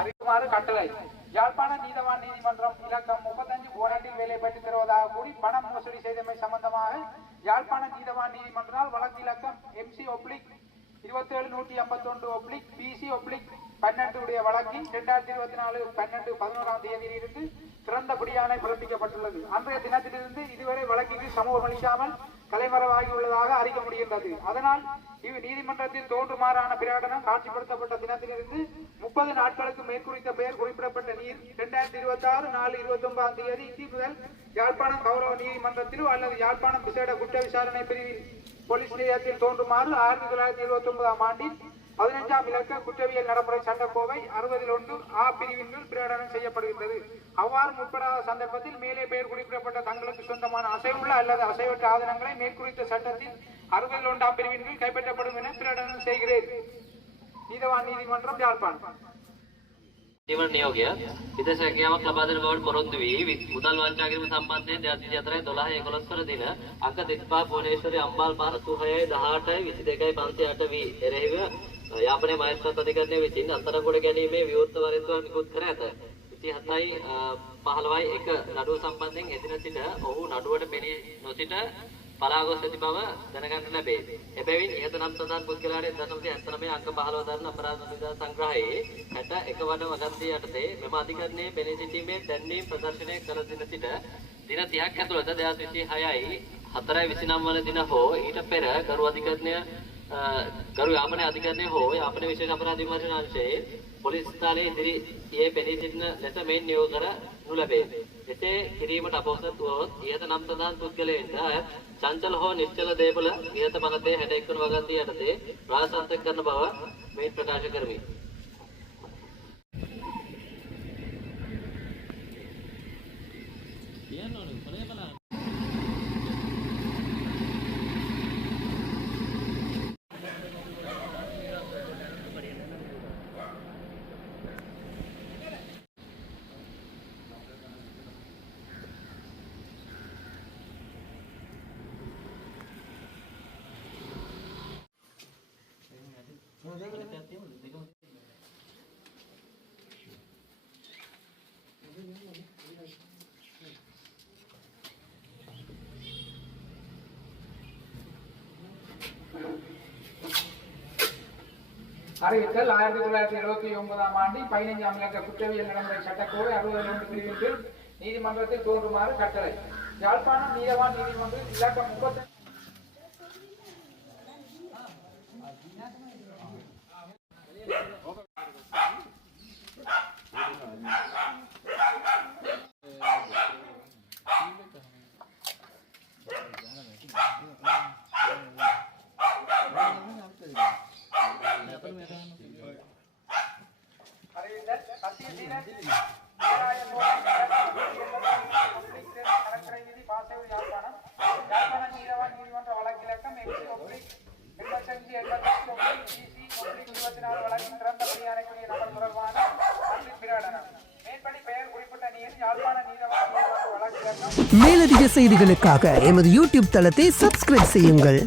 அறிவிக்குமாறு கட்டளை. யாழ்ப்பாண நீதவான் நீதிமன்றம் இலக்கம் 35 போராட்டில் வேலை பெற்றுத் தருவதாக கூறி பணம் மோசடி செய்தமை சம்பந்தமாக யாழ்ப்பாண நீதவான் நீதிமன்றால் வழக்கு இலக்கம் MC/151/PC/12 உடைய வழக்கில் 2024/12/11 தேதியிலிருந்து சிறந்த பிடியாணை பிறப்பிக்கப்பட்டுள்ளது. அன்றைய தினத்திலிருந்து இதுவரை வழக்கிற்கு சமூகம் அளிக்காமல் தலைமறைவாகியுள்ளதாக அறிக்க முடிகின்றது. அதனால் இவ் நீதிமன்றத்தில் தோன்றுமாறான பிரகடனம் காட்சிப்படுத்தப்பட்ட தினத்திலிருந்து 30 நாட்களுக்கு மேற்குறித்த பெயர் குறிப்பிடப்பட்ட நீர் 2026/4/29 தேதி முதல் யாழ்ப்பாணம் கௌரவ நீதிமன்றத்திலோ அல்லது யாழ்ப்பாணம் விசேட குற்ற விசாரணை பிரிவில் போலீஸ் நிலையத்தில் தோன்றுமாறு 1979 ஆண்டில் 15ஆம் இலக்க குற்றவியல் நடைமுறை சட்டக்கோவை 61 ஆ பிரிவின் கீழ் பிரகடனம் செய்யப்படுகின்றது. அவ்வாறு முற்படாத சந்தர்ப்பத்தில் மேலே பெயர் குறிப்பிடப்பட்ட தங்களுக்கு சொந்தமான அசைவுள்ள அல்லது அசைவற்ற ஆதனங்களை மேற்குறித்த சட்டத்தின் 61ஆம் பிரிவின் கீழ் கைப்பற்றப்படும் என பிரகடனம் செய்கிறேன். நீதவான் நீதிமன்றம் யாழ்ப்பாணம். නියෝගය විදේශ රැකියාවක් ලබා දෙන බවට පොරොන්දු වී මුදල් වංචා කිරීම සම්බන්ධයෙන් 2004 12 11 දින අංක 35 භුවනේශ්වරී අම්බාල් පාර 36/18/22/508 වී එරෙහිව යාපනයේ මහේස්ත්‍රාත් අධිකරණය විසින් අත්අඩංගුවට ගැනීමේ විවෘත වරෙන්තුවක් නිකුත් කර ඇත. 27/15/1 නඩුව සම්බන්ධයෙන් එදින සිට ඔහු නඩුවට පෙනී නොසිට පලා ගොස් ඇති බව දැනගන්න ලැබේ. එබැවින් ඉහත නම් සඳහන් පුද්ගලයාට 1979 අංක 15 දරන අපරාධ නිදා සංග්‍රහයේ 61 වන වගන්තිය යටතේ මෙම අධිකරණයේ පෙනී සිටීමේ දැන්වීම් ප්‍රදර්ශනය කර දින සිට දින 30ක් ඇතුළත 2026/4/29 වන දින හෝ ඊට පෙර ගරු අධිකරණය ගරු යාපනයේ අධිකරණය හෝ යාපන විශේෂ අපරාධ විමර්ශන අංශයේ පොලිස් ස්ථානයේ ඉදිරියේ පෙනී සිටින ලෙස මෙන් නියෝග කර නුලැබේ. එසේ කිරීමට අපොහොසත් වුවහොත් ඉහත නම් සඳහන් පුද්ගලයන්ට චංචල හෝ නිශ්චල දේපල ඉහත පනතේ 61 වන වගන්තිය යටතේ රාජසත්ත්ව කරන බව මේ ප්‍රකාශ කරමි. அறிவித்தல் 1979 ஆண்டில் 15ஆம் இலக்க குற்றவியல் நடைமுறை சட்டக்கோவை 61 பிரிவின் கீழ் நீதிமன்றத்தில் தோன்றுமாறு கட்டளை. யாழ்ப்பாணம் நீதவான் நீதிமன்றம் இலக்கம் 30 மேலதிக செய்திகளுக்காக எமது யூடியூப் தளத்தை சப்ஸ்கிரைப் செய்யுங்கள்.